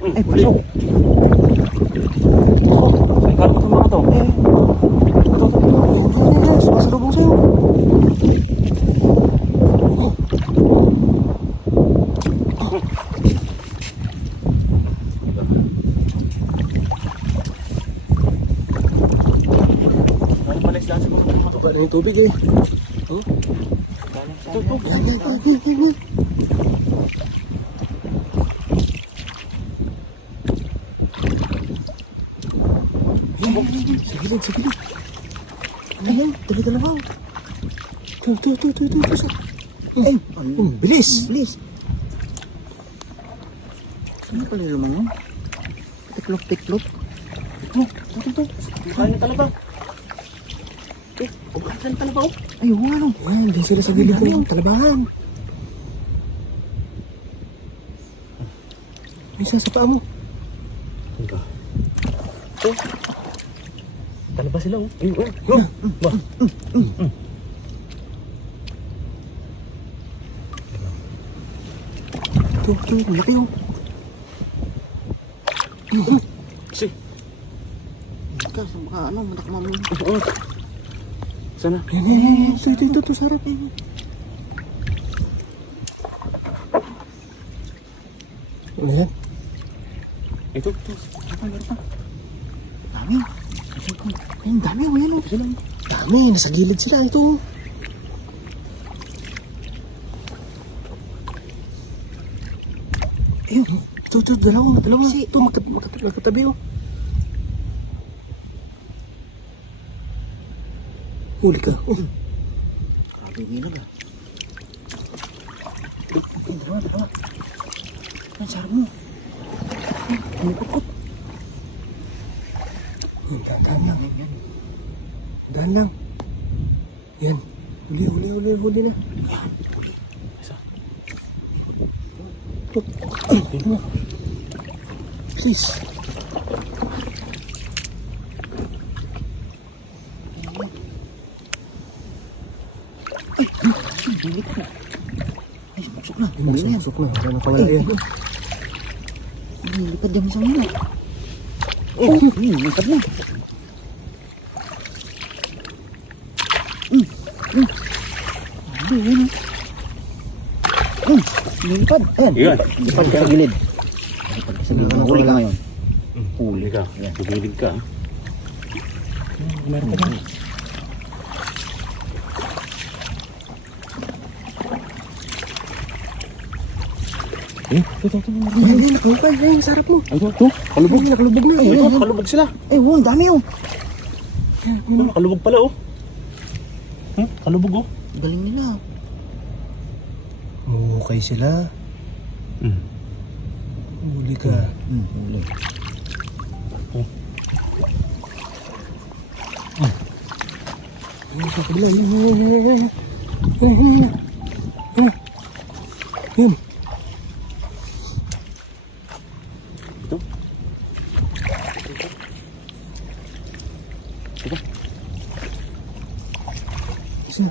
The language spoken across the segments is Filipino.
Ay, pasok. Saan ka ito mga to? Sumasalubong sa'yo. Ano pala isla sa mga to? Baba na yung tubig eh. Oh, yan, yan, yan, yan, yan. Sa gilid, sa gilid. Ano yan? Dali-dalawa. Ito. Ay, bilis. Bilis. Ano pala yung mga? Tiklop. Ito. Kaya na talaga. Saan talaga oh? Ay, ano? Yan, din sila sa gilid ng talabahan. May isa sa paa mo. Ito. Talaba sila oh. Ba? Ito, laki oh. Si. Ika, sa mga ano, matakma mo. Oo. Sana. Yan. Ito, sa harap. Ayan. Ito. Dami. Ay, dami mo yan. Dami, nasa gilid sila. Ito. Ayun. Ito, dalawa. Ito, magkatabi oh. Huli ka. Oh. Grabe, ginag ah. Ay, dalawa. Ay, sarap mo. Dahan lang. Yan. Huli na. Isa. Please. Ay, masuk na. Masuk na. Wala na pala yan. Ay, lipad dyan sa mga. Oh, lipad na. Grabe, lipad. Ayan. Yan. Lipad ka sa gilid. Lipad ka sa gilid. Huli ka ngayon. Huli ka. Tumilig ka. Meron ka. Ito. Yan, nakahukay. Yan, sarap mo. Ito. Kalubog. Yan, nakalubog na. Ito, kalubog sila. Ay, wow, dami oh. Ito, kalubog pala oh. Kalubog oh. Galing nila. Hukay sila. Huli ka. Huli. Yan, sa kabila. Yan. Ito. Isa.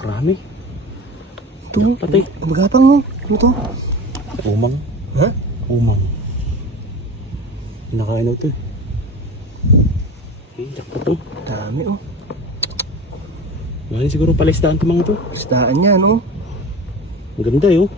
Marami. Ito. Patay. Magapang mo. Ito. Umang. Ha? Umang. Nakain na ito eh. Jackpot to. Dami oh. Galing siguro palaistaan ito mga ito. Isdaan yan oh. Ang ganda eh oh.